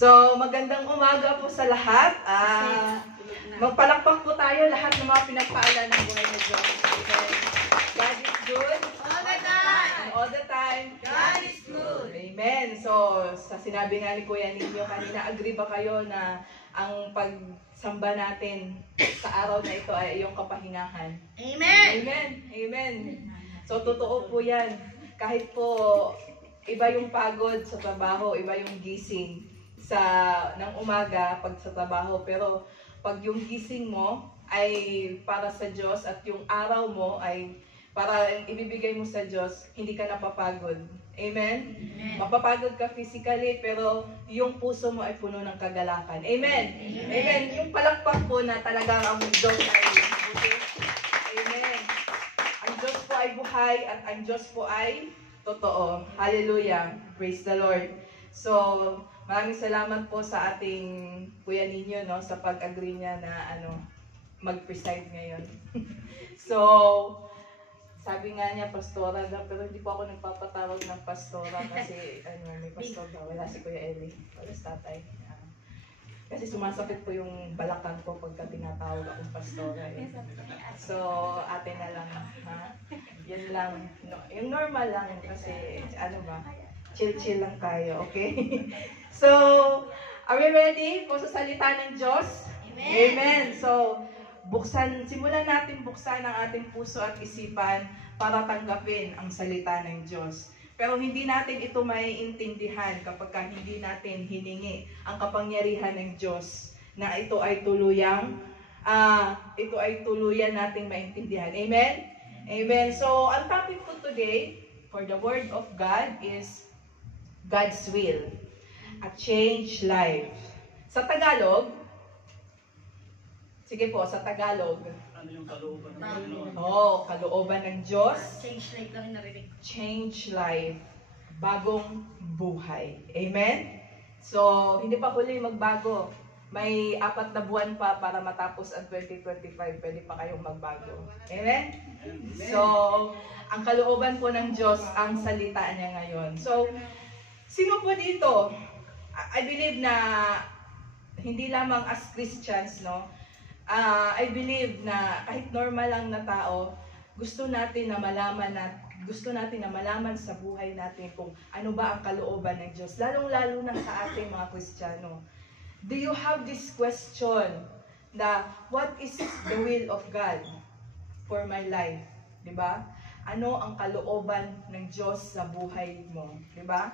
So, magandang umaga po sa lahat. Magpalakpak po tayo lahat ng mga pinagpaalan ng buhay ng Diyos. Amen. God is good. All the time. All the time. God is good. Amen. So, sa sinabi nga ni Kuya ninyo kanina, agree ba kayo na ang pagsamba natin sa araw na ito ay iyong kapahingahan? Amen. Amen. Amen. So, totoo po yan. Kahit po iba yung pagod sa trabaho, iba yung gising ng umaga pag sa trabaho, pero pag yung gising mo ay para sa Diyos at yung araw mo ay para ibibigay mo sa Diyos, hindi ka napapagod. Amen? Amen. Mapapagod ka physically, pero yung puso mo ay puno ng kagalakan. Amen? Amen. Amen. Yung palakpak po na talagang ang Diyos ay buhay. Amen. Ang Diyos po ay buhay at ang Diyos po ay totoo. Hallelujah. Praise the Lord. So, maraming salamat po sa ating Kuya ninyo, no, sa pag-agree niya na mag-preside ngayon. So, sabi nga niya pastora daw, pero hindi po ako nagpapatawag ng pastora kasi may pastor daw. Wala si Kuya Eli. Wala si tatay. Kasi sumasakit po yung balakang ko pagka tinatawag akong pastora. Eh. So, ate na lang. Ha? Yan lang. No, yung normal lang kasi chill-chill lang tayo, okay? So, are we ready po sa salita ng Diyos? Amen. Amen. So, simulan natin buksan ang ating puso at isipan para tanggapin ang salita ng Diyos. Pero hindi natin ito maiintindihan kapag hindi natin hiningi ang kapangyarihan ng Diyos na ito ay tuluyan nating maintindihan. Amen? Amen. So, ang topic ko today for the Word of God is God's will, a changed life. Sa Tagalog, sige po, sa Tagalog. Ano yung kalooban ng Panginoon? Kalooban ng Diyos. Change life lang yung narinig. Change life. Bagong buhay. Amen? So, hindi pa huli magbago. May 4 na buwan pa para matapos ang 2025. Pwede pa kayong magbago. Amen? So, ang kalooban po ng Diyos, ang salita niya ngayon. So, sino po dito? I believe na hindi lamang as Christians, no? I believe na kahit normal lang na tao, gusto natin na malaman sa buhay natin kung ano ba ang kalooban ng Diyos, lalong-lalo na sa ating mga Kristiyano. Do you have this question na what is the will of God for my life? 'Di ba? Ano ang kalooban ng Diyos sa buhay mo? 'Di ba?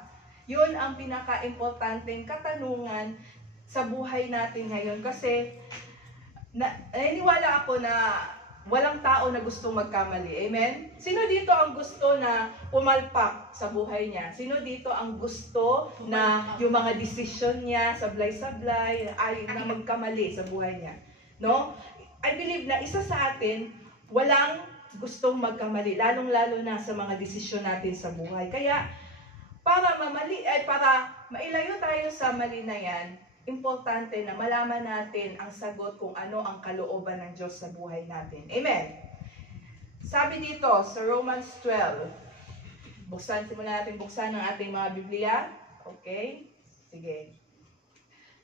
'Yun ang pinaka-importanteng katanungan sa buhay natin ngayon kasi naniniwala ako na walang tao na gustong magkamali. Amen? Sino dito ang gusto na pumalpak sa buhay niya? Sino dito ang gusto na yung mga desisyon niya, sablay-sablay, ay na magkamali sa buhay niya? No? I believe na isa sa atin, walang gustong magkamali, lalong-lalo na sa mga desisyon natin sa buhay. Kaya, para mailayo tayo sa mali na yan, importante na malaman natin ang sagot kung ano ang kalooban ng Diyos sa buhay natin. Amen? Sabi dito sa Romans 12, simulan natin buksan ang ating mga Biblia. Okay? Sige.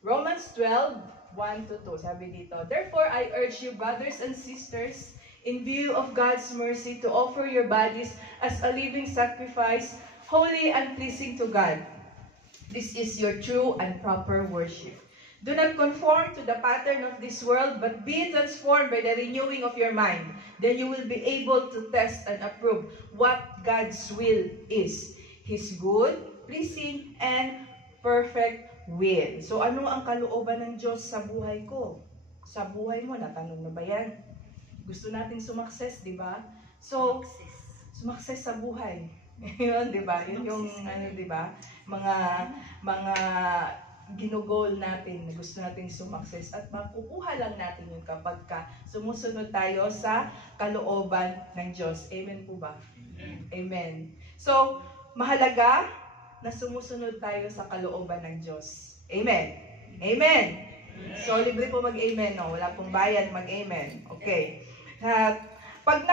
Romans 12, 1-2. Sabi dito, therefore I urge you, brothers and sisters, in view of God's mercy, to offer your bodies as a living sacrifice, holy and pleasing to God. This is your true and proper worship. Do not conform to the pattern of this world, but be transformed by the renewing of your mind. Then you will be able to test and approve what God's will is. His good, pleasing, and perfect will. So ano ang kalooban ng Diyos sa buhay ko? Sa buhay mo, natanong na ba yan? Gusto nating sumakses, di ba? So, sumakses sa buhay. Yun, di ba? Yun yung, di ba? Mga ginugol natin na gusto nating sumakses at makukuha lang natin yun kapag sumusunod tayo sa kalooban ng Diyos. Amen po ba? Amen. So, mahalaga na sumusunod tayo sa kalooban ng Diyos. Amen. Amen. So, libre po mag-amen, no? Wala pong bayad mag-amen. Okay. At pag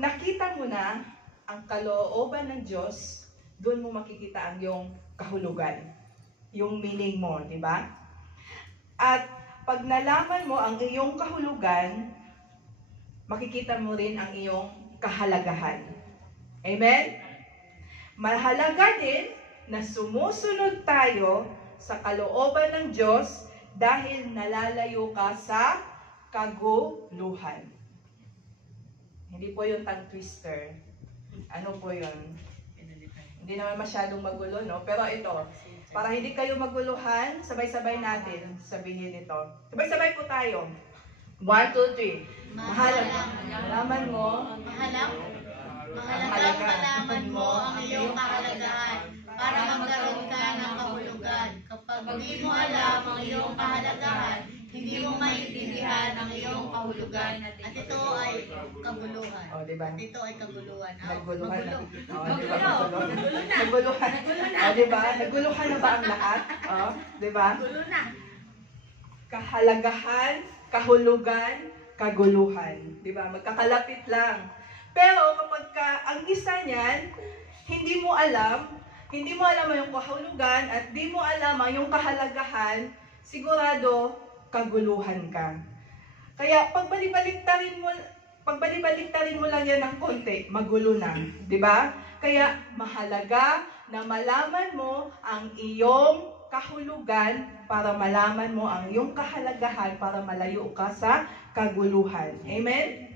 nakita mo na ang kalooban ng Diyos, doon mo makikita ang iyong kahulugan. Yung meaning mo, di ba? At pag nalaman mo ang iyong kahulugan, makikita mo rin ang iyong kahalagahan. Amen? Mahalaga din na sumusunod tayo sa kalooban ng Diyos dahil nalalayo ka sa kaguluhan. Hindi po yung tongue twister. Ano po yun? Hindi naman masyadong magulo, no? Pero ito, para hindi kayo maguluhan, sabay-sabay natin sabihin ito. Sabay-sabay po tayo. 1, 2, 3. Malaman mo. Mahalagang malaman mo ang iyong kahalagahan para magkaroon ka ng kahulugan. Kapag hindi mo alam ang iyong kahalagahan, hindi mo maintindihan ang iyong kahulugan. At ito ay kaguluhan. O, diba? At ito ay kaguluhan. Naguluhan na. Magulo. O, diba? Nagulo na. Naguluhan. Nagulo na. O, diba? Naguluhan na ba ang lahat? O, diba? Nagulo na. Kahalagahan, kahulugan, kaguluhan. Diba? Magkakalapit lang. Pero kapag ang isa niyan, hindi mo alam ang yung kahulugan at di mo alam ang yung kahalagahan, sigurado kaguluhan ka. Kaya pagbalibalik-tarin mo lang yan ng konti, magulo na, 'di ba? Kaya mahalaga na malaman mo ang iyong kahulugan para malaman mo ang iyong kahalagahan para malayo ka sa kaguluhan. Amen?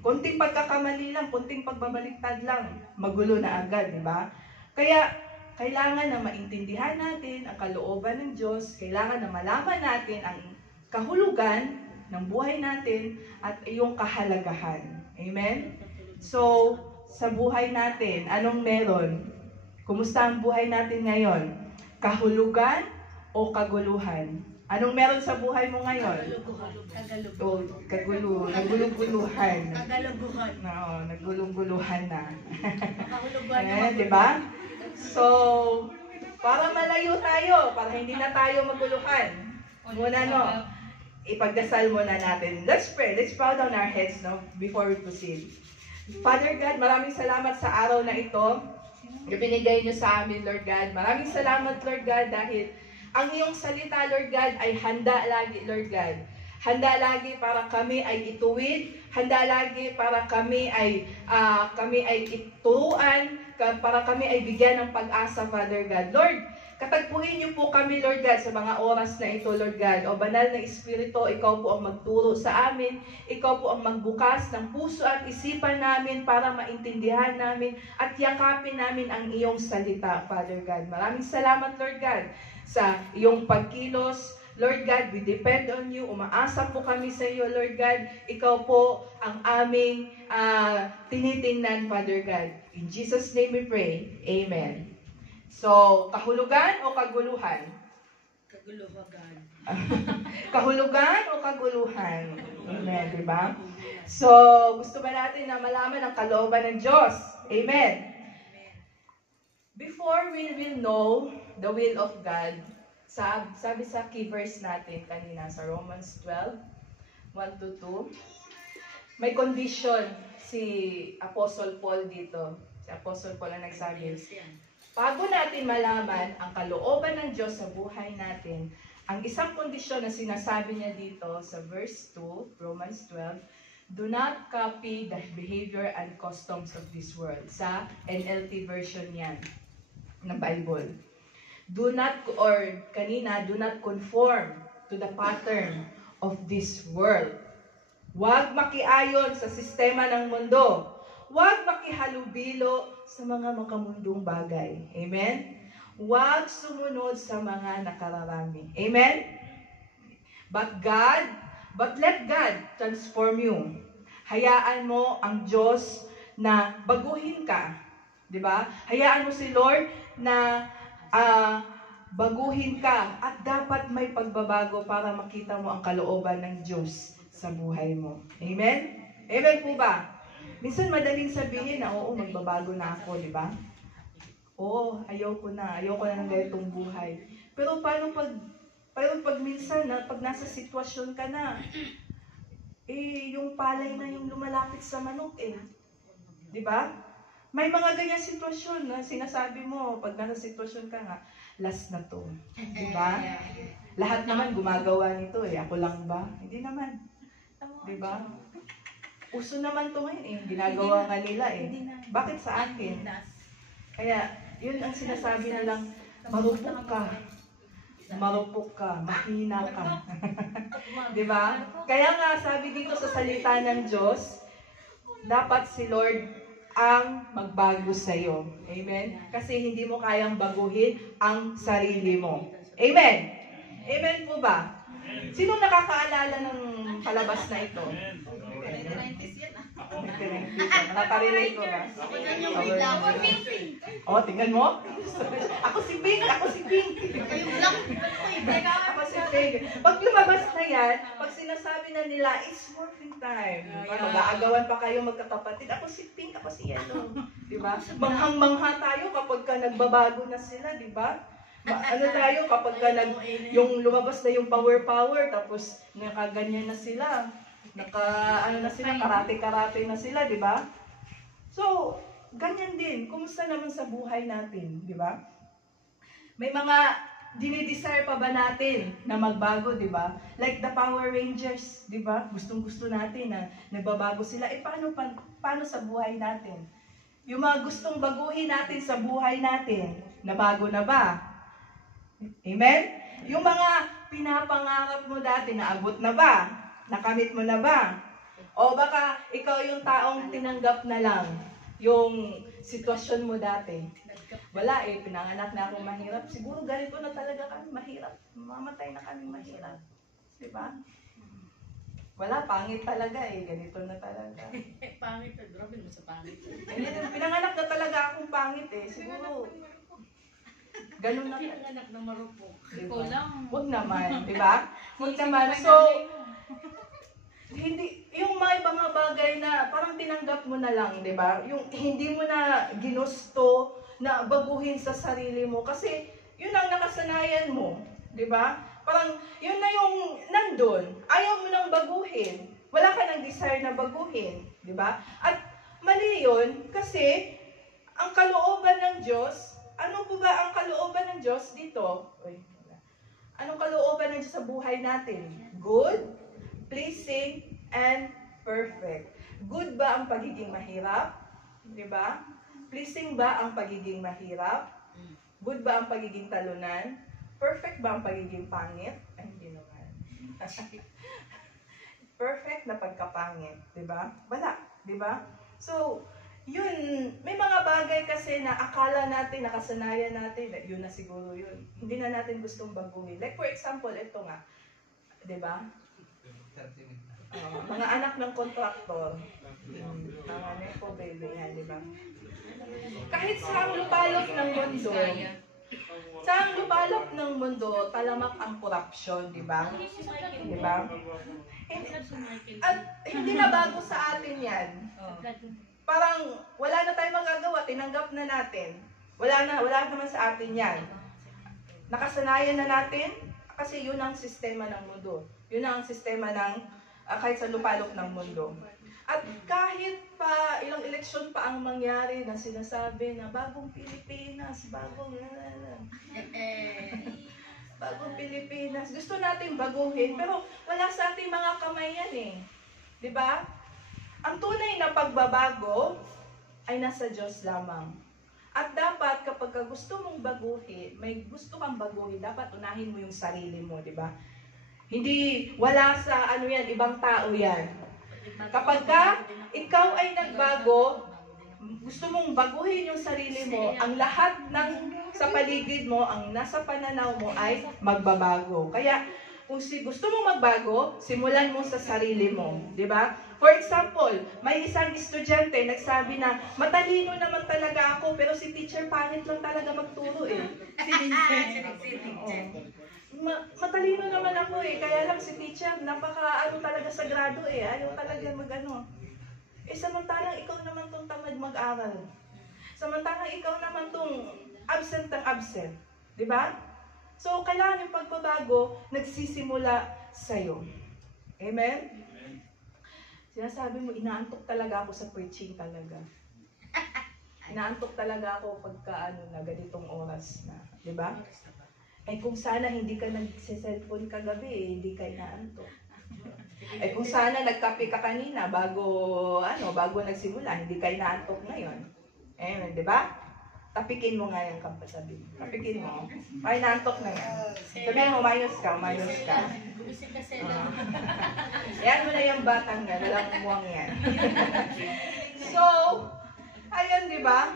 Konting pagkakamali lang, konting pagbabaliktad lang, magulo na agad, di ba? Kaya, kailangan na maintindihan natin ang kalooban ng Diyos, kailangan na malaman natin ang kahulugan ng buhay natin at iyong kahalagahan. Amen? So, sa buhay natin, anong meron? Kumusta ang buhay natin ngayon? Kahulugan o kaguluhan? Anong meron sa buhay mo ngayon? Nagulong-guluhan. Kaguluhan. Oo, nagulong-guluhan na. Kahulugan Di ba? So, para malayo tayo, para hindi na tayo maguluhan. Muna, no? Ipagdasal muna natin. Let's pray. Let's bow down our heads, no? Before we proceed. Father God, maraming salamat sa araw na ito. Ibinigay niyo sa amin, Lord God. Maraming salamat, Lord God, dahil ang iyong salita, Lord God, ay handa lagi, Lord God. Handa lagi para kami ay ituwid. Handa lagi para kami ay ituruan. Para kami ay bigyan ng pag-asa, Father God. Lord, katagpuin niyo po kami, Lord God, sa mga oras na ito, Lord God. O banal na Espiritu, ikaw po ang magturo sa amin. Ikaw po ang magbukas ng puso at isipan namin para maintindihan namin at yakapin namin ang iyong salita, Father God. Maraming salamat, Lord God, sa iyong pagkilos. Lord God, we depend on you. Umaasa po kami sa iyo, Lord God. Ikaw po ang aming tinitingnan, Father God. In Jesus' name we pray. Amen. So, kahulugan o kaguluhan? Kaguluhan. Kahulugan o kaguluhan? Amen, di ba? So, gusto ba natin na malaman ang kalooban ng Diyos? Amen. Before we will know the will of God, sabi sa key verse natin kanina sa Romans 12, 1-2, may condition si Apostle Paul dito. Si Apostle Paul ang nagsabi, bago natin malaman ang kalooban ng Diyos sa buhay natin, ang isang kondisyon na sinasabi niya dito sa verse 2, Romans 12, do not copy the behavior and customs of this world. Sa NLT version yan ng Bible. Do not conform to the pattern of this world. Huwag makiayon sa sistema ng mundo. Huwag makihalubilo sa mga makamundong bagay. Amen? Huwag sumunod sa mga nakararami. Amen? But let God transform you. Hayaan mo ang Diyos na baguhin ka. Diba? Hayaan mo si Lord na baguhin ka at dapat may pagbabago para makita mo ang kalooban ng Diyos sa buhay mo. Amen? Amen po ba? Minsan madaling sabihin na, oo, magbabago na ako, di ba? Oo, ayoko na ng ganitong buhay. Pero paano pag minsan, pag nasa sitwasyon ka na, yung palay na yung lumalapit sa manok, di ba? May mga ganyan sitwasyon na sinasabi mo, pag nasa sitwasyon ka nga, last na to. Diba? Lahat naman gumagawa nito eh. Ako lang ba? Hindi naman. Diba? Uso naman to ngayon eh. Ginagawa nga nila eh. Bakit sa akin? Kaya, yun ang sinasabi nilang, marupok ka. Marupok ka. Mahina ka. Diba? Kaya nga, sabi dito sa salita ng Diyos, dapat si Lord ang magbago sa iyo. Amen? Kasi hindi mo kayang baguhin ang sarili mo. Amen? Amen po ba? Sino nakakaalala ng palabas na ito? Nakaka-relate ko ba? Oh, tingnan mo. Ako si Pink, ako si Pink. Ako si Pink. Pag lumabas na yan, pag sinasabi na nila, it's morphing time. Mag-aagawan pa kayo magkakapatid. Ako si Pink, ako si Yellow. Diba? Manghang-mangha tayo kapag ka nagbabago na sila, diba? Ano tayo kapag ka yung lumabas na yung power, tapos nakaganyan na sila. Ano na sila, karate na sila, di ba? So, ganyan din. Kumusta naman sa buhay natin, di ba? May mga dinidesire pa ba natin na magbago, di ba? Like the Power Rangers, di ba? Gustong-gusto natin na nagbabago sila. Paano sa buhay natin? Yung mga gustong baguhin natin sa buhay natin, nabago na ba? Amen? Yung mga pinapangarap mo dati, naabot na ba? Nakamit mo na ba? O baka ikaw yung taong tinanggap na lang yung sitwasyon mo dati. Wala eh, pinanganak na akong mahirap. Siguro ganito na talaga kami mahirap. Mamatay na kami mahirap. Diba? Wala, pangit talaga eh. Ganito na talaga. Pangit, grabe mo sa pangit. Pinanganak na talaga akong pangit eh. Siguro, ganun na. Pinanganak na marupok. Diba? Ikaw lang. Huwag naman, di ba? Huwag naman. So, hindi, yung may mga bagay na parang tinanggap mo na lang, di ba? Yung hindi mo na ginusto na baguhin sa sarili mo kasi yun ang nakasanayan mo, di ba? Parang yun na yung nandun. Ayaw mo nang baguhin. Wala ka nang desire na baguhin, di ba? At mali yun kasi ang kalooban ng Diyos, ano po ba ang kalooban ng Diyos dito? Anong kalooban ng Diyos sa buhay natin? Good, pleasing, and perfect. Good ba ang pagiging mahirap? Diba? Pleasing ba ang pagiging mahirap? Good ba ang pagiging talunan? Perfect ba ang pagiging pangit? Ay, hindi naman. Perfect na pagkapangit. Diba? Wala. Diba? So, yun, may mga bagay kasi na akala natin, nakasanayan natin, yun na siguro yun. Hindi na natin gustong baguhin. Like for example, ito nga. Diba? Mga anak ng kontraktor. Mga nepo baby yan, di ba? Kahit sa lupalop ng mundo, talamak ang korupsyon, di ba? Di ba? At hindi na bago sa atin yan. Parang wala na tayong magagawa, tinanggap na natin. Wala naman sa atin yan. Nakasanayan na natin kasi yun ang sistema ng mundo. Yun ang sistema ng kahit sa lupalop ng mundo. At kahit pa ilang eleksyon pa ang mangyari na sinasabi na bagong Pilipinas, bagong Pilipinas. Gusto natin baguhin, pero wala sa ating mga kamay yan eh. Diba? Ang tunay na pagbabago ay nasa Diyos lamang. At dapat kapag gusto mong baguhin, may gusto kang baguhin, dapat unahin mo yung sarili mo, di ba? Hindi, wala sa ibang tao yan. Kapag ikaw ay nagbago, gusto mong baguhin yung sarili mo, ang lahat sa paligid mo, ang nasa pananaw mo ay magbabago. Kaya, kung gusto mong magbago, simulan mo sa sarili mo. Di ba? For example, may isang estudyante nagsabi na, matalino naman talaga ako, pero si teacher pangit lang talaga magturo eh. Si Vincent. Matalino naman ako eh, kaya lang si teacher, talaga sagrado eh, ayaw talaga samantalang ikaw naman tong tamad mag-aral. Samantalang ikaw naman tong absent ng absent. Diba? So, kailangan yung pagbabago, nagsisimula sa'yo. Amen? Sinasabi mo, inaantok talaga ako sa preaching talaga. Naantok talaga ako pagka na ganitong oras na, di ba? Kung sana hindi ka nagse-cellphone kagabi, hindi ka inaantok. Kung sana nagkape ka kanina bago nagsimula, hindi ka inaantok ngayon. Di ba? Tapikin mo nga yung kapatabi. Tapikin mo. Ay, naantok na yan. Sabihin mo, umayos ka. Yan mo na yung batang yan. Walang umuwang yan. So, ayun, di ba?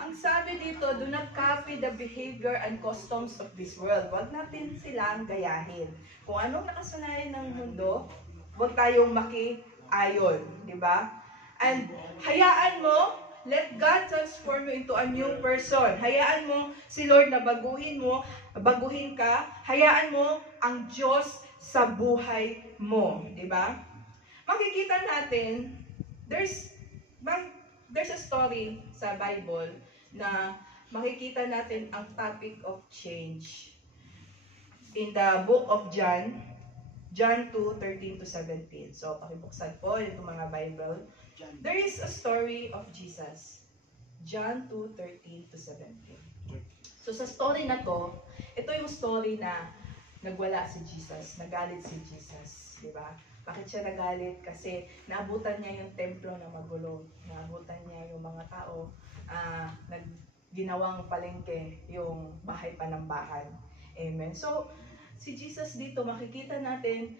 Ang sabi dito, do not copy the behavior and customs of this world. Huwag natin silang gayahin. Kung anong nakasanayan ng mundo, huwag tayong maki-ayon. Di ba? And hayaan mo, let God transform you into a new person. Hayaan mo si Lord na baguhin ka. Hayaan mo ang Diyos sa buhay mo. Di ba? Makikita natin, there's a story sa Bible na makikita natin ang topic of change. In the book of John 2:13-17. So, pakibuksan po itong mga Bible. There is a story of Jesus. John 2:13-17. So, sa story na to, ito yung story na nagwala si Jesus, nagalit si Jesus. Diba? Bakit siya nagalit? Kasi naabutan niya yung templo na magulo. Naabutan niya yung mga tao ginawang palengke yung bahay panambahan. Amen. So, si Jesus dito, makikita natin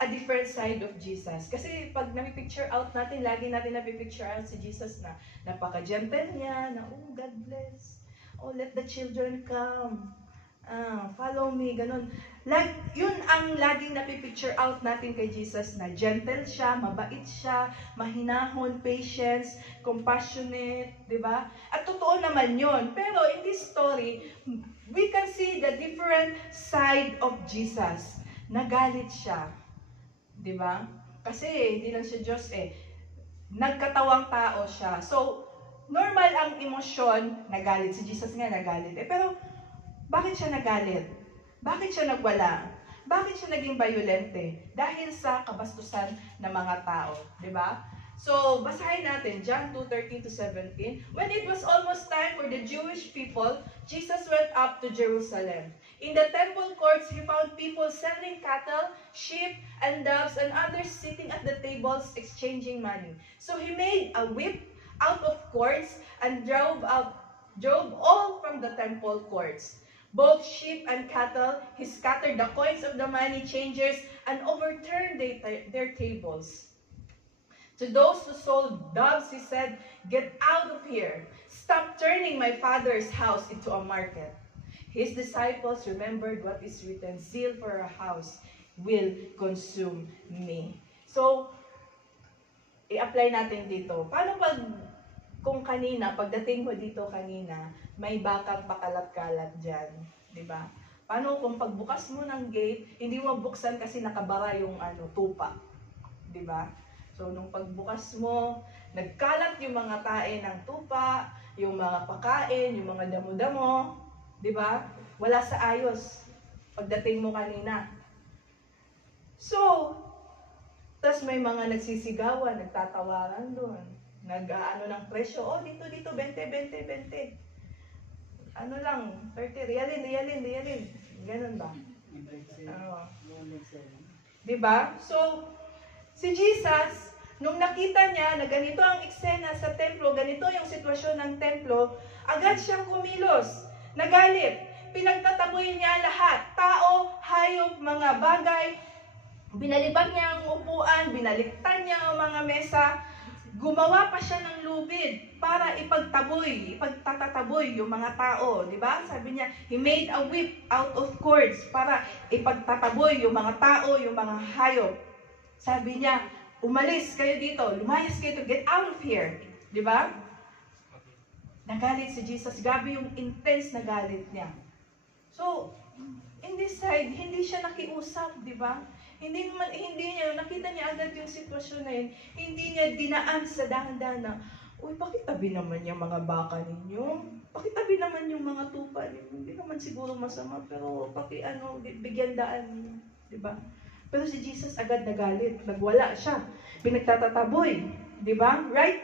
a different side of Jesus. Kasi pag napipicture out natin, lagi natin napipicture out si Jesus na napaka-gentle niya, na, oh, God bless. Oh, let the children come. Follow me, ganun. Yun ang laging napipicture out natin kay Jesus na gentle siya, mabait siya, mahinahon, patience, compassionate, di ba? At totoo naman yun. Pero in this story, we can see the different side of Jesus. Nagalit siya. Di ba? Kasi hindi lang siya Diyos nagkatawang tao siya. So, normal ang emosyon, nagalit. Si Jesus nga nagalit. Pero, bakit siya nagalit? Bakit siya nagwala? Bakit siya naging violente? Dahil sa kabastusan ng mga tao. Di ba? So, basahin natin, John 2:13-17. When it was almost time for the Jewish people, Jesus went up to Jerusalem. In the temple courts, he found people selling cattle, sheep, and doves, and others sitting at the tables exchanging money. So he made a whip out of cords and drove all from the temple courts. Both sheep and cattle, he scattered the coins of the money changers and overturned their tables. To those who sold doves, he said, "Get out of here. Stop turning my Father's house into a market." His disciples remembered what is written, "Zeal for a house will consume me." So, i-apply natin dito. Paano kung pagdating mo dito kanina, may bakang pakalat-kalat dyan, di ba? Paano kung pagbukas mo ng gate, hindi mo buksan kasi nakabara yung tupa, di ba? So, nung pagbukas mo, nagkalat yung mga tae ng tupa, yung mga pakain, yung mga damo-damo, di ba? Wala sa ayos pagdating mo kanina. So, tas may mga nagsisigawan, nagtatawaran doon. Ng presyo. Oh, dito, 20. Ano lang, 30, realin. Ganun ba? Diba? So, si Jesus, nung nakita niya na ganito ang eksena sa templo, ganito yung sitwasyon ng templo, agad siyang kumilos, nagalit. Pinagtataboy niya lahat, tao, hayop, mga bagay. Binalibag niya ang upuan, binaliktan niya ang mga mesa. Gumawa pa siya ng lubid para ipagtataboy yung mga tao, di ba? Sabi niya, he made a whip out of cords para ipagtataboy yung mga tao, yung mga hayop. Sabi niya, umalis kayo dito, lumayas kayo dito, get out of here, di ba? Nagalit si Jesus, gabi yung intense na galit niya. So, in this side, hindi siya nakiusap, di ba? Hindi niya, nakita niya agad yung sitwasyon na yun, hindi niya dinaan sa dahan-dahan na, uy, pakitabi naman yung mga baka ninyo, pakitabi naman yung mga tupa ninyo, hindi naman siguro masama, pero bigyan daan ninyo, di ba? Pero si Jesus agad nagalit, nagwala siya, pinagtatataboy, di ba? Right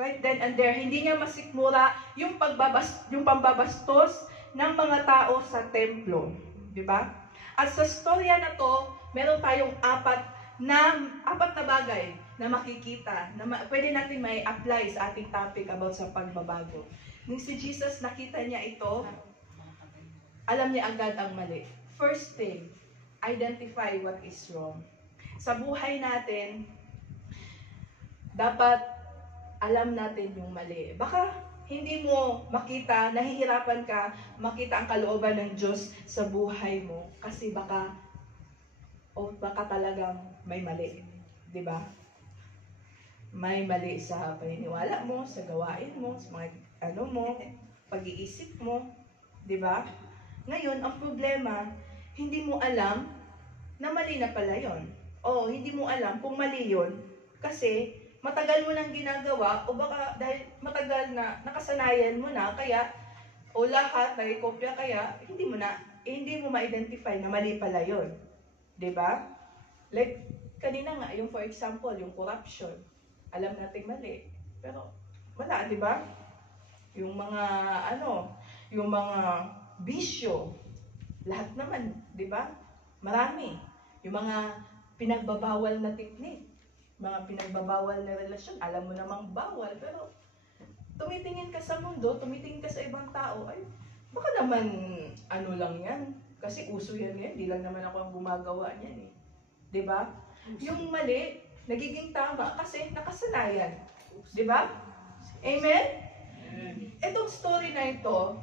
right then and there, hindi niya masikmura yung pambabastos ng mga tao sa templo. Di ba? At sa storya na to, meron tayong apat na bagay na makikita, na pwede natin may apply sa ating topic about sa pagbabago. Nung si Jesus nakita niya ito, alam niya agad ang mali. First thing, identify what is wrong. Sa buhay natin, dapat alam natin yung mali. Baka hindi mo makita, nahihirapan ka makita ang kalooban ng Diyos sa buhay mo kasi baka talagang may mali. 'Di ba? May mali sa paniniwala mo, sa gawain mo, sa mga pag-iisip mo, 'di ba? Ngayon, ang problema, hindi mo alam na mali na pala 'yon. O hindi mo alam kung mali 'yon kasi matagal mo nang ginagawa o baka dahil matagal na nakasanayan mo na kaya o lahat nagkopya kaya hindi mo ma-identify na mali pala 'yon. 'Di ba? Like kanina nga yung for example, yung corruption. Alam nating mali. Pero wala, 'di ba? Yung mga yung mga bisyo, lahat naman, 'di ba? Marami. Yung mga pinagbabawal na teknik, mga pinagbabawal na relasyon, alam mo namang bawal, pero tumitingin ka sa mundo, tumitingin ka sa ibang tao, ay, baka naman, lang yan. Kasi uso yan ngayon, di lang naman ako ang gumagawa niyan eh. Diba? Yung mali, nagiging tama kasi nakasanayan. Diba? Amen? Itong story na ito,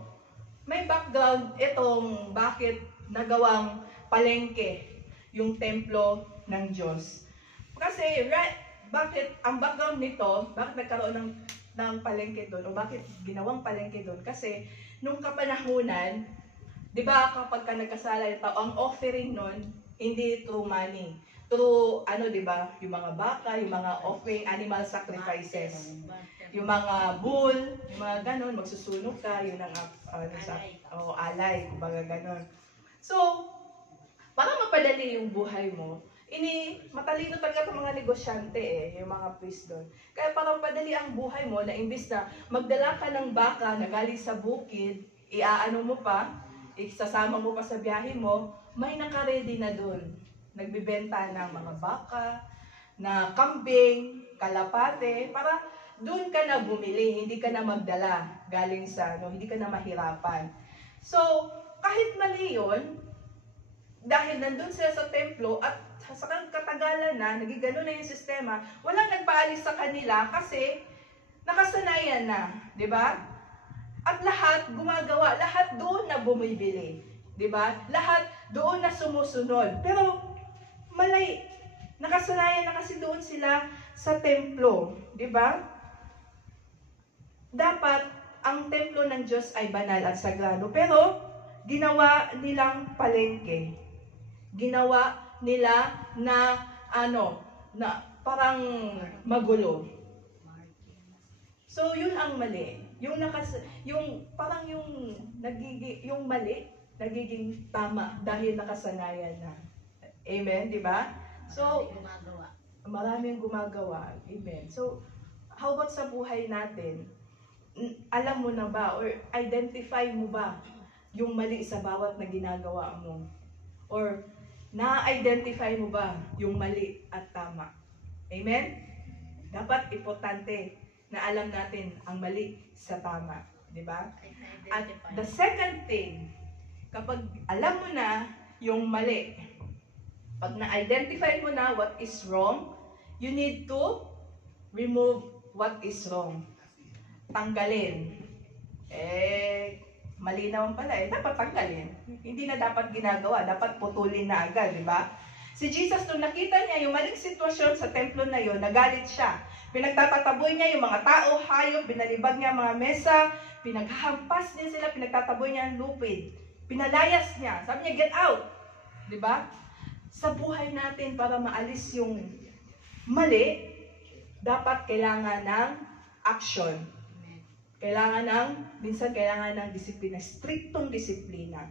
may background itong bakit nagawang palengke yung templo ng Diyos. Kasi, bakit ang background nito, bakit nagkaroon ng palengke doon, o bakit ginawang palengke doon? Kasi, nung kapanahunan, di ba kapag ka nagkasala ito, ang offering noon, hindi through money. Through, di ba, yung mga baka, yung mga offering, animal sacrifices. Yung mga bull, yung mga ganon, magsusunog ka, yun ang alay, kumbaga ganon. So, para mapadali yung buhay mo, matalino talaga itong mga negosyante yung mga priest doon. Kaya para mapadali ang buhay mo, na imbis na magdala ka ng baka na galing sa bukid, isasama mo pa sa biyahe mo, may nakaredy na doon. Nagbibenta ng mga baka, na kambing, kalapate, para doon ka na bumili, hindi ka na magdala galing sa, hindi ka na mahirapan. So, kahit mali yun, dahil nandun sila sa templo at sa katagalan na, nagigano na yung sistema, walang nagpaalis sa kanila kasi nakasanayan na, di ba? At lahat gumagawa, lahat doon na bumibili, di ba? Lahat doon na sumusunod. Pero nakasanayan na kasi doon sila sa templo, di ba? Dapat ang templo ng Diyos ay banal at sagrado, pero ginawa nilang palengke. Ginawa nila na parang magulo. So yun ang mali. Yung mali nagiging tama dahil nakasanayan na. Amen, di ba? So maraming gumagawa. Amen. So how about sa buhay natin? Alam mo na ba or identify mo ba yung mali sa bawat na ginagawa mo? Or na-identify mo ba yung mali at tama? Amen? Dapat importante na alam natin ang mali sa tama. Di ba? At the second thing, kapag alam mo na yung mali, pag na-identify mo na what is wrong, you need to remove what is wrong. Tanggalin. Mali naman pala dapat tanggalin. Hindi na dapat ginagawa, dapat putulin na agad, di ba? Si Jesus, nung nakita niya yung maling sitwasyon sa templo na yon, nagalit siya. Pinagtatataboy niya yung mga tao, hayop, binalibag niya mga mesa, pinaghahampas niya sila, pinagtataboy niya ang lupid. Pinalayas niya. Sabi niya, get out. Di ba? Sa buhay natin, para maalis yung mali, dapat kailangan ng action. Minsan kailangan ng disiplina, striktong disiplina.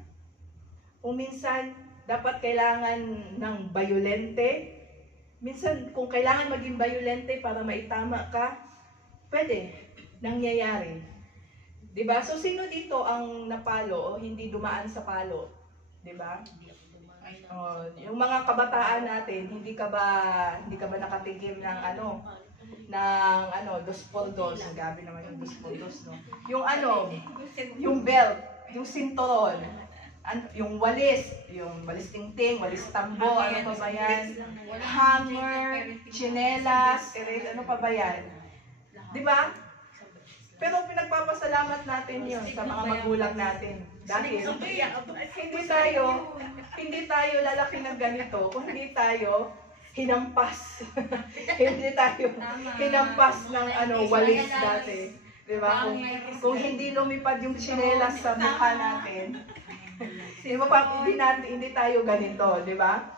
Kung minsan, dapat kailangan ng bayolente. Minsan, kung kailangan maging bayolente para maitama ka, Pwede, nangyayari. Diba? So, sino dito ang napalo o hindi dumaan sa palo? Diba? Yung mga kabataan natin, hindi ka ba nakatikim ng dos por dos. Ang gabi naman yung dos por dos, no? Yung belt, yung sinturon, yung walis tingting, walis tambo, ano pa ba yan? Hanger, tsinelas, ano pa ba yan? Diba? Pero pinagpapasalamat natin yun sa mga magulang natin. Dahil hindi tayo lalaki ng ganito kung hindi tayo hinampas. Hindi tayo hinampas ng walis dati. Diba? Kung hindi lumipad yung tsinelas sa mukha natin, hindi tayo ganito, diba?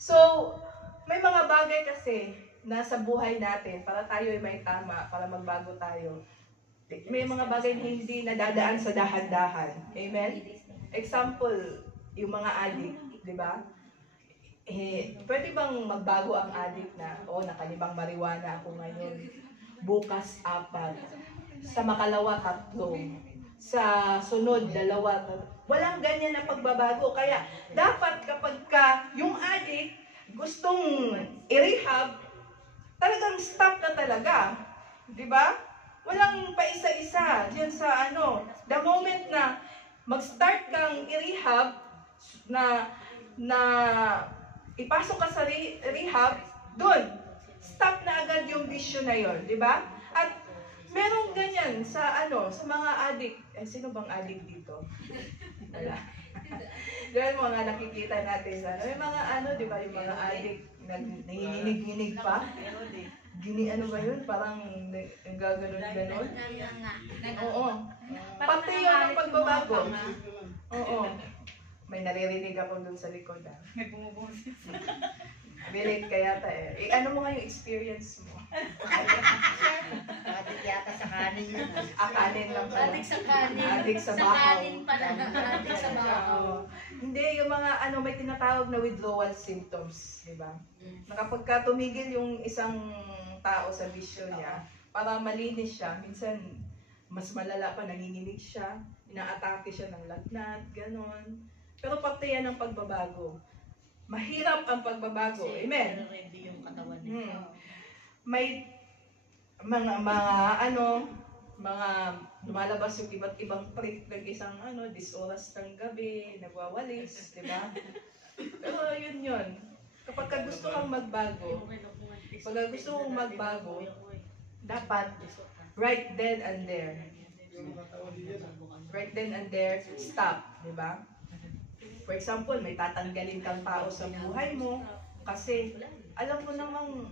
So, may mga bagay kasi nasa buhay natin para tayo ay may tama, para magbago tayo. May mga bagay na hindi nadadaan sa dahan-dahan. Amen? Example, yung mga addict, di ba? Pwede bang magbago ang addict na, nakalibang marijuana ako ngayon, bukas 4, sa makalawa 3, sa sunod 2, walang ganyan na pagbabago. Kaya dapat kapag yung addict gustong i-rehab, talagang stop na talaga. Diba? Walang paisa-isa diyan sa the moment na mag-start kang i-rehab, na ipasok ka sa rehab, dun, stop na agad yung bisyo na yon, diba? At merong ganyan sa mga addict. Sino bang addict dito? Wala. Diyan mga nakikita natin sa may mga diba, yung mga addict nanginginig pa. Ano ba yun? Parang gaganon-ganon. Oo. Pati yun ang pagbabago. Oo. May naririnig ako dun sa likod. May bumubusis. Relate ka yata eh. Ano mo nga yung experience mo? Adik yata sa kanin yun. Kanin lang pala. Adik sa kanin. Adik sa Sa bahaw. kanin pala. Adik sa bahaw. Hindi, yung mga may tinatawag na withdrawal symptoms, di ba? Na kapag tumigil yung isang tao sa bisyo niya, para malinis siya, minsan mas malala pa, nanginginig siya, inaatake siya ng lagnat, ganon. Pero pati yan ang pagbabago. Mahirap ang pagbabago. Amen? Ready yung katawan May mga lumalabas yung iba't ibang prick ng isang dis oras ng gabi, nagwawalis, di ba? Pero yun. Kapag gusto kang magbago, dapat right then and there. Right then and there, stop, di ba? For example, may tatanggalin kang tao sa buhay mo kasi alam mo namang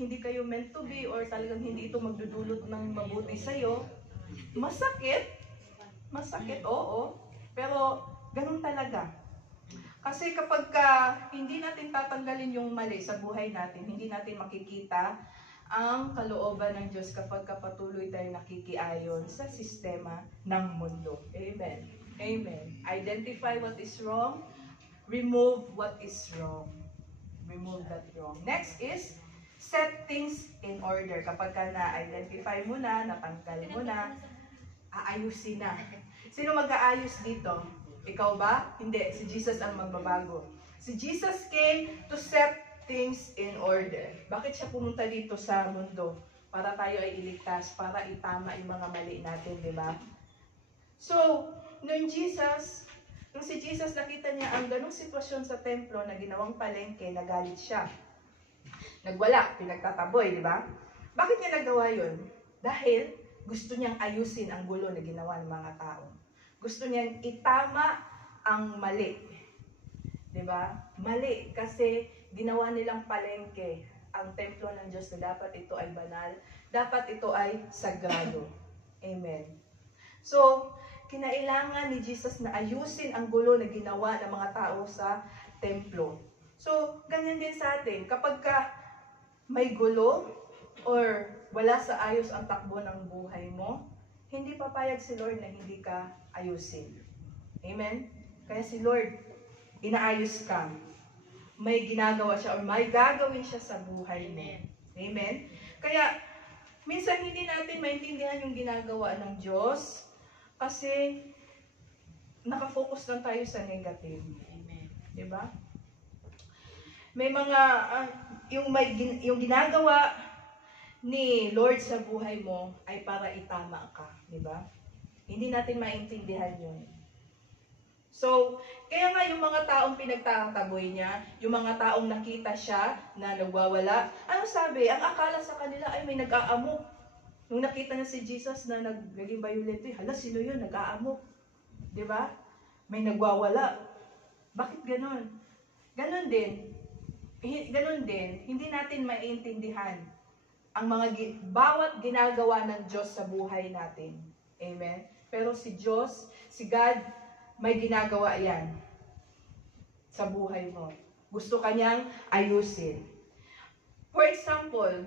hindi kayo meant to be or talagang hindi ito magdudulot ng mabuti sa'yo. Masakit, oo. Pero ganun talaga. Kasi kapag hindi natin tatanggalin yung mali sa buhay natin, hindi natin makikita ang kalooban ng Diyos kapag patuloy tayo nakikiayon sa sistema ng mundo. Amen. Amen. Identify what is wrong. Remove what is wrong. Remove that wrong. Next is, set things in order. Kapag na-identify mo na, natanggal mo na, aayusin na. Sino mag-aayos dito? Ikaw ba? Hindi. Si Jesus ang magbabago. Si Jesus came to set things in order. Bakit siya pumunta dito sa mundo? Para tayo ay iligtas, para itama yung mga mali natin, di ba? So, nung si Jesus nakita niya ang ganong sitwasyon sa templo na ginawang palengke, nagalit siya. Nagwala, pinagtataboy, di ba? Bakit niya nagawa yun? Dahil gusto niyang ayusin ang gulo na ginawa ng mga tao. Gusto niyang itama ang mali. Di ba? Mali kasi ginawa nilang palengke ang templo ng Diyos na dapat ito ay banal, dapat ito ay sagrado. Amen. So, kinailangan ni Jesus na ayusin ang gulo na ginawa ng mga tao sa templo. So, ganyan din sa atin. Kapag may gulo or wala sa ayos ang takbo ng buhay mo, hindi papayag si Lord na hindi ka ayusin. Amen? Kaya si Lord, inaayos ka. May ginagawa siya or may gagawin siya sa buhay mo. Amen? Kaya, minsan hindi natin maintindihan yung ginagawa ng Diyos kasi nakafocus lang tayo sa negative. Amen. Diba? May mga, yung ginagawa ni Lord sa buhay mo ay para itama ka. Diba? Hindi natin maintindihan yun. So, kaya nga yung mga taong pinagtataboy niya, yung mga taong nakita siya na nagwawala, ano sabi? Ang akala sa kanila ay may nag-aamok. Nung nakita na si Jesus na naging violento, hala, sino yun? Nag-aamok. Di ba? May nagwawala. Bakit ganon? Ganon din, hindi natin maintindihan ang bawat ginagawa ng Diyos sa buhay natin. Amen? Pero si Diyos, si God, may ginagawa yan sa buhay mo. Gusto kanyang ayusin. For example,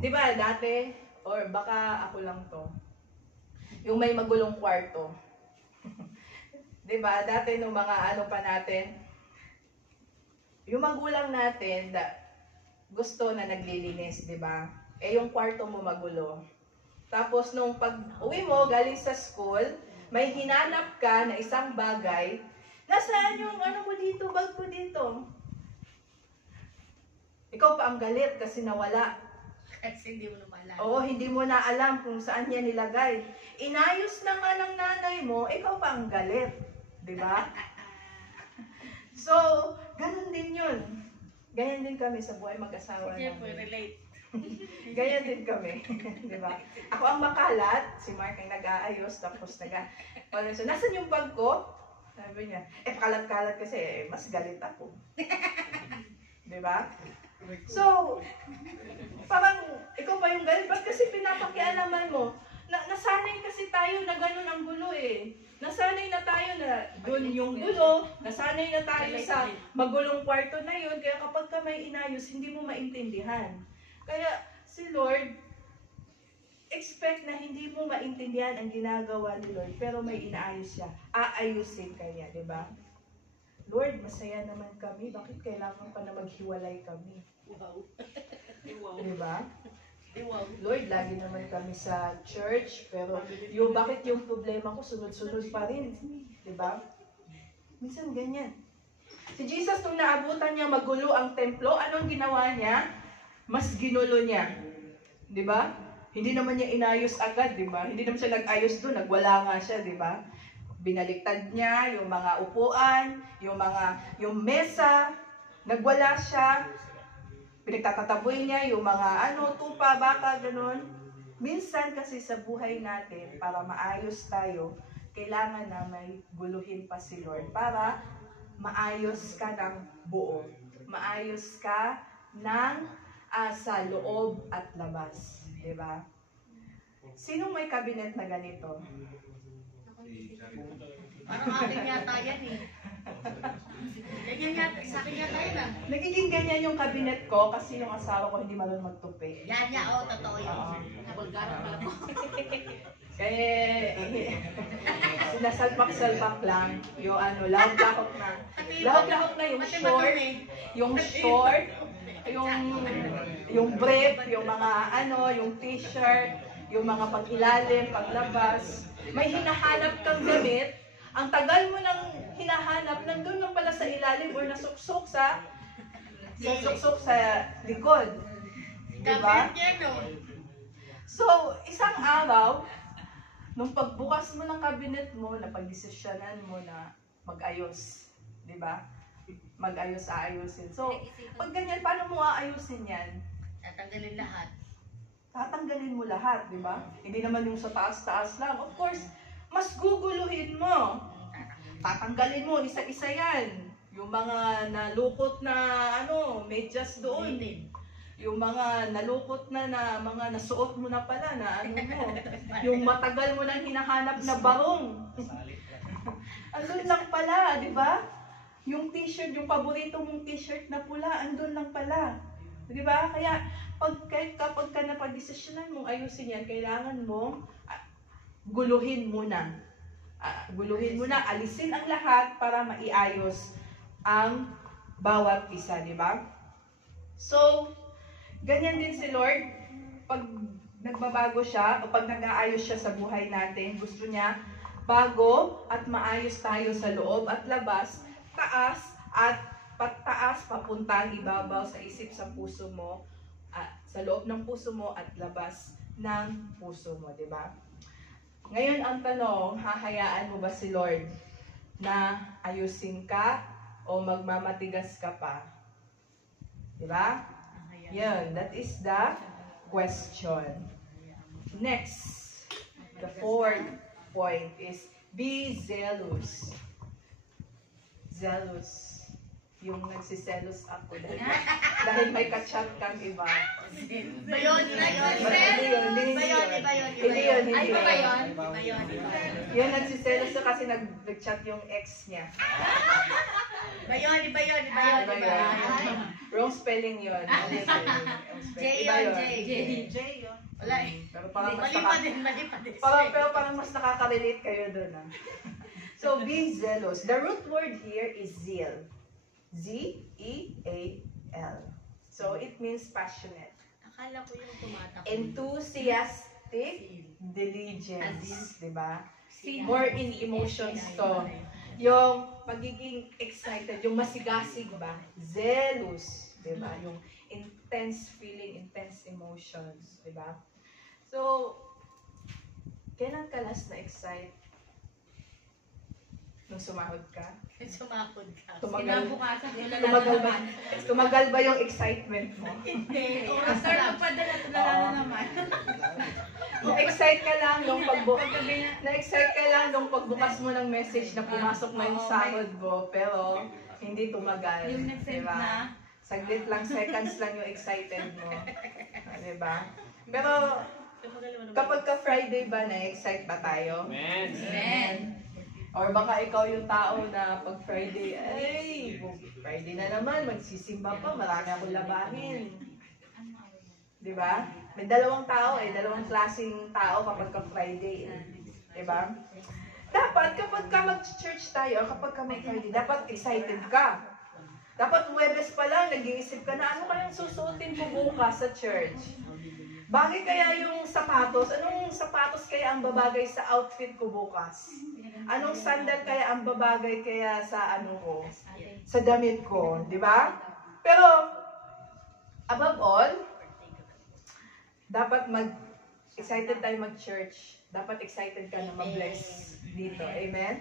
di ba dati, or baka ako lang to, yung may magulong kwarto. Di ba? Dati nung mga ano pa natin, yung magulang natin, gusto na naglilinis, di ba? Eh yung kwarto mo magulo. Tapos nung pag-uwi mo, galing sa school, may hinanap ka na isang bagay, nasaan yung ano mo dito, bag ko dito? Ikaw pa ang galit kasi nawala. Kasi hindi mo na malala. Oo, hindi mo na alam kung saan niya nilagay. Inayos na nga ng nanay mo, ikaw pa ang galit. Di ba? So, ganun din yun. Ganyan din kami sa buhay mag-asawa Sige po, namin. relate. Ganyan din kami. Di ba? Ako ang makalat, si Mark ang nag-aayos, tapos so, nasan yung bag ko? Sabi niya, pakalat-kalat kasi, mas galit ako. Di ba? So, parang, ikaw pa yung galit, ba't kasi pinapakialaman mo? Nasanay kasi tayo na ganun ang gulo eh. Nasanay na tayo na dun yung gulo, nasanay na tayo sa magulong kwarto na yun, kaya kapag ka may inayos, hindi mo maintindihan. Kaya si Lord, expect na hindi mo maintindihan ang ginagawa ni Lord, pero may inaayos siya. Aayusin kanya, di ba? Lord, masaya naman kami, bakit kailangan pa na maghiwalay kami? Wow. Wow. Di ba? Wow. Lord, lagi naman kami sa church, pero bakit yung problema ko sunod-sunod pa rin? Diba? Minsan ganyan. Si Jesus, nung naabutan niya magulo ang templo, anong ginawa niya? Mas ginulo niya. Diba? Hindi naman niya inayos agad, diba? Hindi naman siya nag-ayos doon, nagwala nga siya, diba? Binaliktad niya yung mga upuan, yung mesa, nagwala siya. Pinagtatataboy niya yung mga tupa, baka, ganun. Minsan kasi sa buhay natin, para maayos tayo, kailangan na may guluhin pa si Lord para maayos ka ng buo. Maayos ka ng sa loob at labas. Diba? Sinong may kabinet na ganito? Parang akin yata yan eh. Ganyan yata, sa akin yata yan ah. Nagiging ganyan yung kabinet ko kasi yung asawa ko hindi marunong magtupi. Yan niya, oo, totoo yun. Oo. Nabulgaran pala mo. Kaya sinasalpak-salpak lang yung lahok-lahok na. Lahok-lahok na yung short, yung brief, yung mga yung t-shirt, yung mga pag-ilalim, paglabas. May hinahanap kang damit, ang tagal mo nang hinahanap, nandun lang pala sa ilalim or nasuksok sa likod. Diba? Kapit yan o. So, isang araw, nung pagbukas mo ng kabinet mo, napag-desisyonan mo na mag-ayos. Diba? Mag-ayos, aayusin. So, pag ganyan, paano mo aayusin yan? Tatanggalin lahat. Tatanggalin mo lahat, di ba? Hindi naman yung sa taas-taas lang. Of course, mas guguluhin mo. Tatanggalin mo, isa-isa yan. Yung mga nalukot na, medyas doon. Yung mga nalukot na mga nasuot mo na pala na mo. Yung matagal mo nang hinahanap na barong. Andun lang pala, di ba? Yung t-shirt, yung paborito mong t-shirt na pula, andun lang pala. Di ba? Kaya, kapag ka napag-desisyonan mong ayusin yan, kailangan mong guluhin muna. Guluhin muna, alisin ang lahat para maiayos ang bawat isa, di ba? So, ganyan din si Lord. Pag nagbabago siya, o pag nag-aayos siya sa buhay natin, gusto niya bago at maayos tayo sa loob at labas, taas at pataas, papuntang ibabaw sa isip, sa puso mo, at sa loob ng puso mo at labas ng puso mo, di ba? Ngayon ang tanong, hahayaan mo ba si Lord na ayusin ka o magmamatigas ka pa? Di ba? Yan, that is the question. Next, the fourth point is be zealous. Zealous. Yung nagsiselos ako dahil may kachat kang iba. Bayon. Hindi yun. Yung nagsiselos na kasi nag-chat yung ex niya. Bayon. Wrong spelling yun. J Iba yun, yun. J yun. Wala eh. Pero parang mas Mali pa din. pero parang mas nakaka-relate kayo doon. So, be zealous. The root word here is zeal. Z-E-A-L. So, it means passionate. Akala ko yung tumatakbo. Enthusiastic diligence. Diba? More in emotions to. Yung magiging excited, yung masigasig ba? Zealous. Diba? Yung intense feeling, intense emotions. Diba? So, kailan ka last na-excite? Nung sumahod ka? Sumakod ka. Tumagal ba yung excitement mo? Hindi. After magpadala, tulala na naman. Na-excite ka lang nung pagbukas mo ng message na pumasok na yung sahod mo, pero hindi tumagal. Yung nag-send diba? na. Saglit lang, seconds lang yung excited mo. Diba? Pero kapag ka Friday ba, na-excite ba tayo? Amen. Or baka ikaw yung tao na pag Friday, ay, Friday na naman, magsisimba pa, marami akong labahin. Di ba? May dalawang klaseng tao kapag ka Friday. Di ba? Dapat kapag ka mag-church tayo, kapag ka may Friday, dapat excited ka. Dapat Huwebes pa lang, nag-iisip ka na, ano kayang susuotin ko bukas sa church? Bagay kaya yung sapatos? Anong sapatos kaya ang babagay sa outfit ko bukas? Anong sandal kaya ang babagay kaya sa ano ko? Sa damit ko, di ba? Pero, above all, dapat excited tayo mag-church. Dapat excited ka na ma-bless dito. Amen?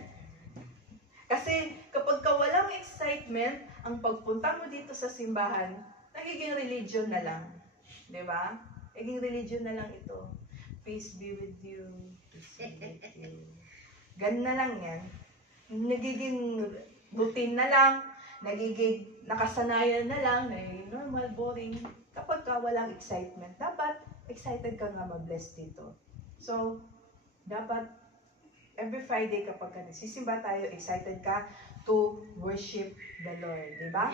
Kasi kapag ka walang excitement, ang pagpunta mo dito sa simbahan, nagiging religion na lang. Di ba? Naging religion na lang ito. Peace be with you. Peace be with you. Ganun na lang yan. Nagiging routine na lang. Nagiging nakasanayan na lang. Nagiging normal, boring. Kapag ka walang excitement, dapat excited ka nga ma-bless dito. So, dapat every Friday kapag ka nagsisimba tayo, excited ka to worship the Lord. Diba?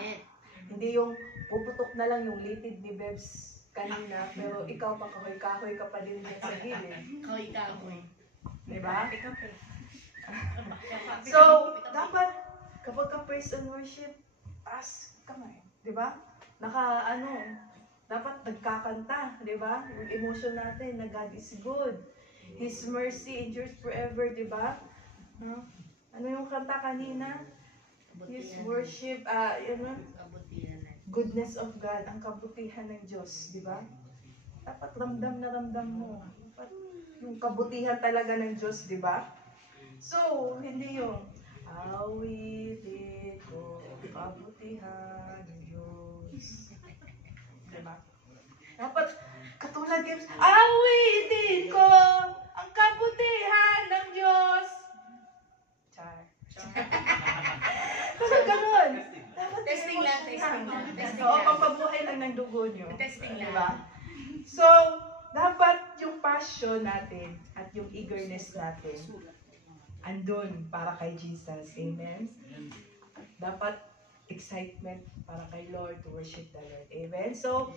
Hindi yung puputok na lang yung litid ni Bebs kanina, pero ikaw makahoy-kahoy ka pa din dyan sa gilid. Kahoy-kahoy. Diba? So, dapat kapag ka praise and worship, taas kamay. Diba? Dapat nagkakanta. Diba? Yung emotion natin na God is good. His mercy endures forever. Diba? No? Ano yung kanta kanina? His worship, goodness of God, ang kabutihan ng Diyos, di ba? Dapat ramdam na ramdam mo. Dapat yung kabutihan talaga ng Diyos, di ba? So, hindi yung awitin ko kabutihan ng Diyos. Di ba? Dapat katulad games, awitin ko ang kabutihan ng Diyos. Char. Kasi ganun. Testing lang. Oo, pampabuhay lang ng dugo nyo. Testing lang. Diba? So, dapat yung passion natin at yung eagerness natin andun para kay Jesus. Amen? Dapat excitement para kay Lord to worship the Lord. Amen? So,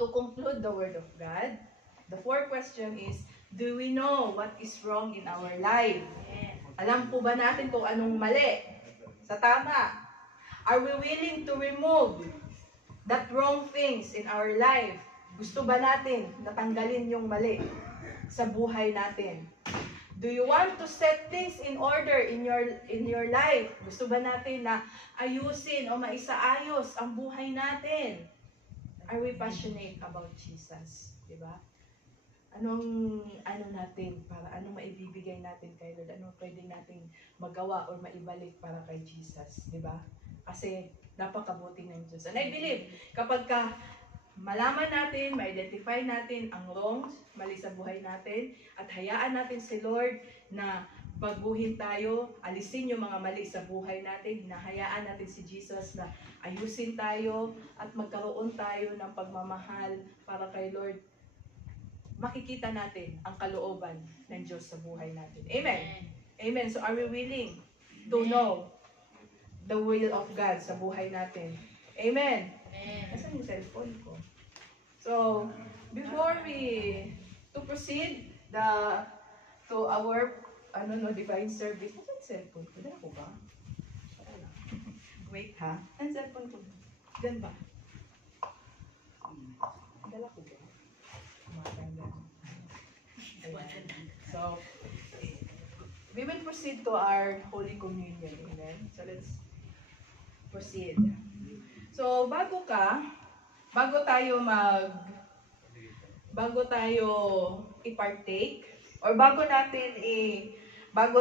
to conclude the Word of God, the fourth question is, do we know what is wrong in our life? Alam po ba natin kung anong mali sa tama? Are we willing to remove that wrong things in our life Gusto ba natin natanggalin yung mali sa buhay natin? Do you want to set things in order in your life? Gusto ba natin na ayusin o maisaayos ang buhay natin? Are we passionate about Jesus? Diba? Anong maibibigay natin kay Lord? Anong pwede nating magawa o maibalik para kay Jesus? Diba? Kasi napakabuti ng Diyos. And I believe, kapag malaman natin, ma-identify natin ang wrongs, mali sa buhay natin, at hayaan natin si Lord na baguhin tayo, alisin yung mga mali sa buhay natin, hinahayaan natin si Jesus na ayusin tayo at magkaroon tayo ng pagmamahal para kay Lord, makikita natin ang kalooban ng Diyos sa buhay natin. Amen? Amen. So are we willing to know the will of God sa buhay natin? Amen? Nasaan yung cellphone ko? So, before we proceed to our divine service, nasaan yung cellphone ko? Dala ko ba? Wait ha? Ang cellphone ko. Diyan ba? Dala ko ba? So, we will proceed to our Holy Communion. Amen? So, let's proceed. So, bago tayo i-partake, or bago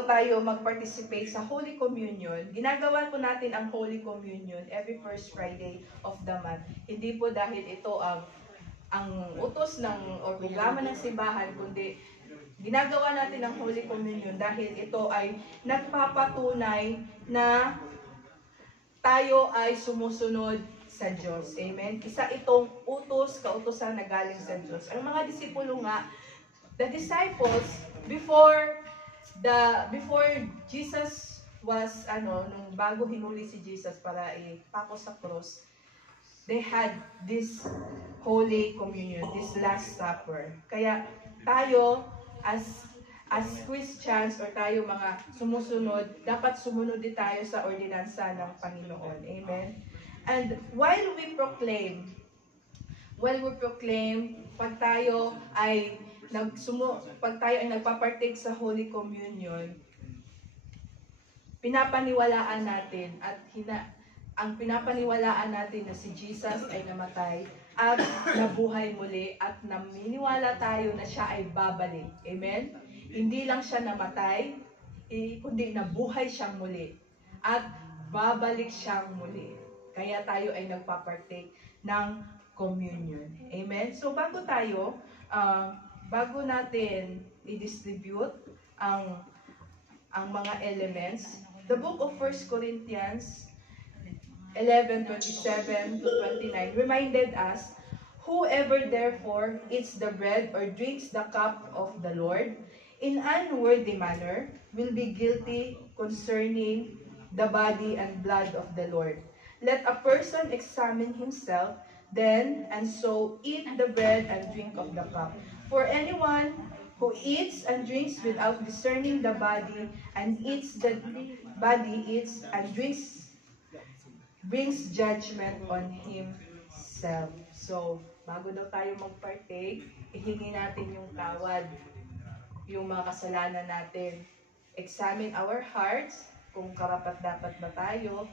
tayo mag-participate sa Holy Communion, ginagawa po natin ang Holy Communion every first Friday of the month. Hindi po dahil ito ang utos or programa ng simbahan, kundi ginagawa natin ang Holy Communion dahil ito ay nagpapatunay na tayo ay sumusunod sa Diyos. Amen? Isa itong kautusan na galing sa Diyos. Ang mga disipulo nga, the disciples, before Jesus was, nung bago hinuli si Jesus para ipako sa cross, they had this Holy Communion, this Last Supper. Kaya tayo, as Christians, or tayo mga sumusunod, dapat sumunod din tayo sa ordinansa ng Panginoon. Amen? And while we proclaim, pag tayo ay nagpapartake sa Holy Communion, pinapaniwalaan natin ang pinapaniwalaan natin na si Jesus ay namatay at nabuhay muli, at naminiwala tayo na siya ay babalik. Amen? Hindi lang siya namatay, kundi nabuhay siyang muli at babalik siyang muli. Kaya tayo ay nagpapartake ng communion. Amen? So bago natin i-distribute ang mga elements, the book of 1 Corinthians 11:27 to 29 reminded us, whoever therefore eats the bread or drinks the cup of the Lord in unworthy manner will be guilty concerning the body and blood of the Lord. Let a person examine himself then, and so eat the bread and drink of the cup. For anyone who eats and drinks without discerning the body and eats the body, eats and drinks, brings judgment on himself. So, bago daw tayo mag-partake, ihingi natin yung tawad, yung mga kasalanan natin. Examine our hearts, kung karapat-dapat ba tayo,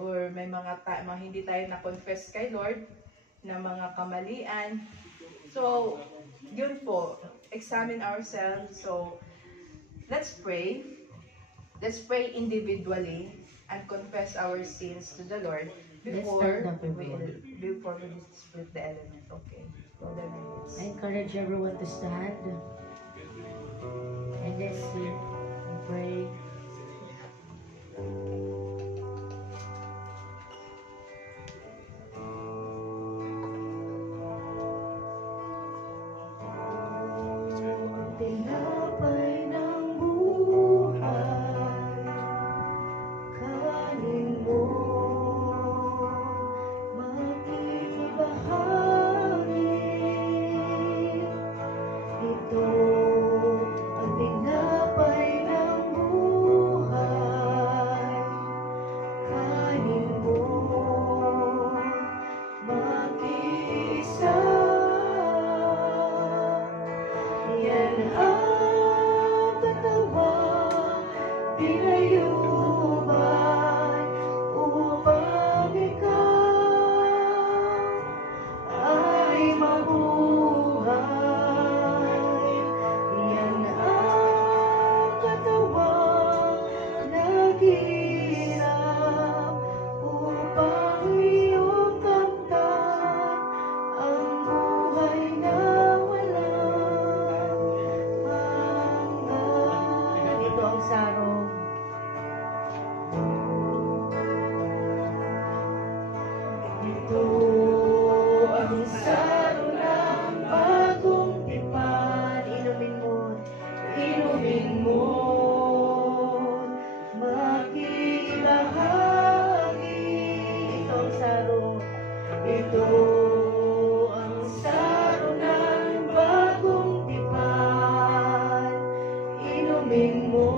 or may mga hindi tayo na-confess kay Lord, na mga kamalian. So, yun po, examine ourselves. So, let's pray. Let's pray individually and confess our sins to the Lord before we split the element. Okay. So then I encourage everyone to stand and let's sing and pray. Tinapay ng buhay, kanin mo, makikibahagi. Ito ang tinapay pinayubay upang ikaw ay mabuhay. Yan ang katawang naghirap upang iyong kamtan ang buhay na walang hanggan. Ito ang sarong. Ito ang sarong ng bagong tipan. Inumin mo, makibahagi. Ito ang sarong. Ito ang sarong ng bagong tipan. Inumin mo,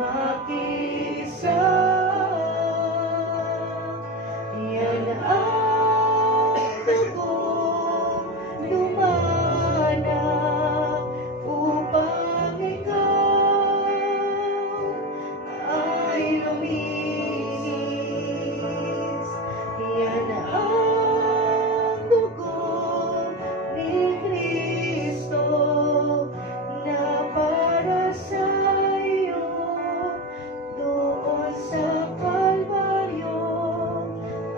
makisa. Yan ang dugong lumanap upang ikaw ay luminis. Yan ang dugong ni Kristo na para sa iyo doon sa Kalbaryo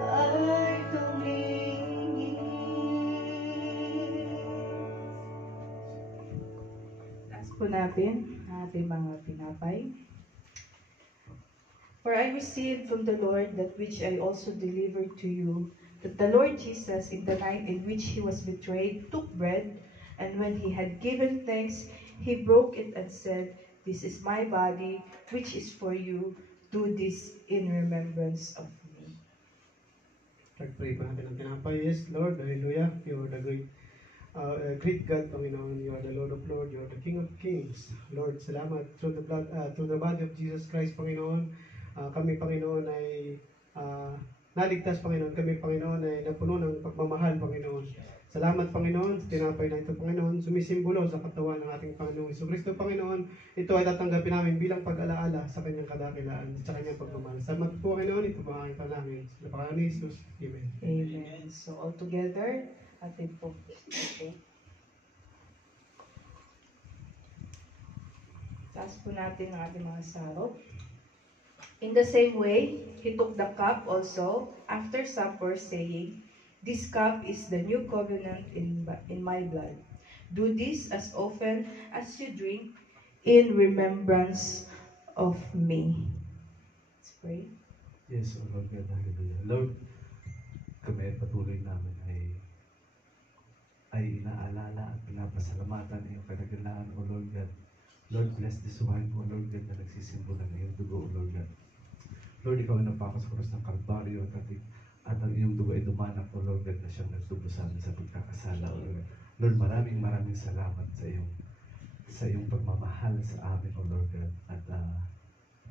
ay tumingin. Taas po natin ang ating mga pinapay. For I received from the Lord that which I also delivered to you, that the Lord Jesus, in the night in which he was betrayed, took bread, and when he had given thanks, he broke it and said, "This is my body, which is for you. Do this in remembrance of me." Pag-pray pa natin ang tinapay. Yes, Lord, hallelujah. You are the great God, Panginoon. You are the Lord of Lords. You are the King of Kings. Lord, salamat through the blood, through the body of Jesus Christ, Panginoon. Kami, Panginoon, ay naligtas, Panginoon. Kami, Panginoon, ay napuno ng pagmamahal, Panginoon. Salamat, Panginoon, sa tinapay na ito, Panginoon. Sumisimbolo sa katawan ng ating Panginoong Jesucristo, Panginoon. Ito ay tatanggapin namin bilang pag-alaala sa kanyang kadakilaan, sa kanyang pagmamahal. Salamat po, Panginoon. Ito mga aking panangin. Sa pangalan ni Jesus. Amen. Amen. So all together, ating po. Okay. Taas po natin ang ating mga sarok. In the same way, he took the cup also after supper, saying, "This cup is the new covenant in my blood. Do this as often as you drink in remembrance of me." Let's pray. Yes, O Lord God, hallelujah. Lord, kami ay patuloy namin ay inaalala at pinapasalamatan ang iyong kadagalahan, O Lord God. Lord, bless this wine, O Lord God, na nagsisimbolo ng iyong dugo, O Lord God. Lord, ikaw ay napako sa krus ng Kalbaryo at ang iyong dugo ay dumanak, O Lord God, na siyang nagtubo sa amin sa pagkakasala, O Lord. Lord, maraming salamat sa iyong pagmamahal sa amin, O Lord God. At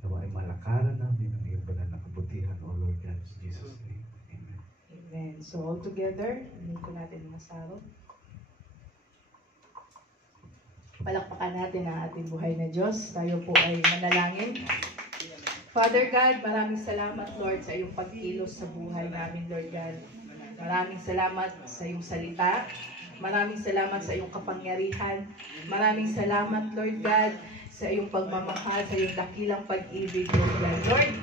nawa ay malakaran namin ang iyong banal na kabutihan, O Lord God. In Jesus' name, amen. Amen. So all together, hindi ko natin mga sarok. Palakpakan natin ang ating buhay na Diyos. Tayo po ay manalangin. Father God, maraming salamat, Lord, sa iyong pagkilos sa buhay namin, Lord God. Maraming salamat sa iyong salita. Maraming salamat sa iyong kapangyarihan. Maraming salamat, Lord God, sa iyong pagmamahal, sa iyong dakilang pag-ibig, Lord God. Lord,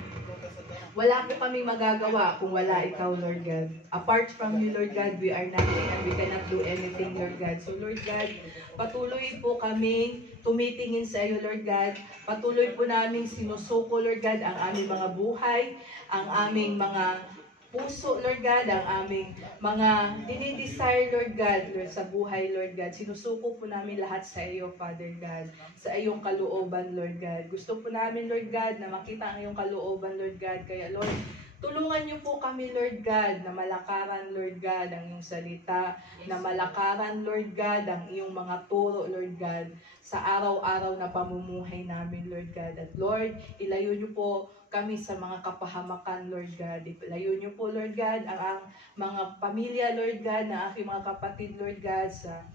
wala po kami magagawa kung wala ikaw, Lord God. Apart from you, Lord God, we are nothing and we cannot do anything, Lord God. So, Lord God, patuloy po kaming tumitingin sa iyo, Lord God. Patuloy po naming sinusuko, Lord God, ang aming mga buhay, ang aming mga puso, Lord God, ang aming mga dinidesire, Lord God, Lord, sa buhay, Lord God. Sinusuko po namin lahat sa iyo, Father God, sa iyong kalooban, Lord God. Gusto po namin, Lord God, na makita ang iyong kalooban, Lord God. Kaya, Lord, tulungan niyo po kami, Lord God, na malakaran, Lord God, ang iyong salita, na malakaran, Lord God, ang iyong mga turo, Lord God, sa araw-araw na pamumuhay namin, Lord God. At Lord, ilayo niyo po kami sa mga kapahamakan, Lord God. Ilayo niyo po, Lord God, ang mga pamilya, Lord God, na aking mga kapatid, Lord God, sa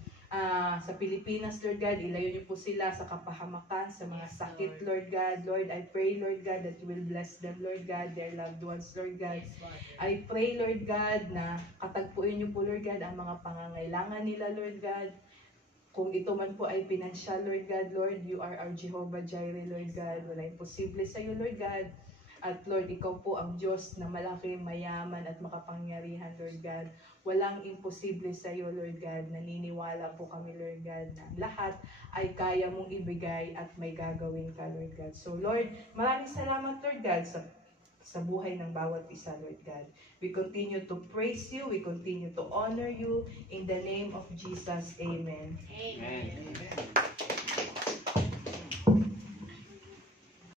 sa Pilipinas, Lord God, ilayo niyo po sila sa kapahamakan, sa mga sakit, Lord God. Lord, I pray, Lord God, that you will bless them, Lord God, their loved ones, Lord God. I pray, Lord God, na katagpuin niyo po, Lord God, ang mga pangangailangan nila, Lord God. Kung ito man po ay pinansyal, Lord God, Lord, you are our Jehovah Jireh, Lord God. Wala imposible sa iyo, Lord God. At Lord, ikaw po ang Diyos na malaki, mayaman at makapangyarihan, Lord God. Walang imposible sa iyo, Lord God. Naniniwala po kami, Lord God, na lahat ay kaya mong ibigay at may gagawin ka, Lord God. So Lord, maraming salamat, Lord God, sa buhay ng bawat isa, Lord God. We continue to praise you, we continue to honor you. In the name of Jesus, Amen. Amen. Amen.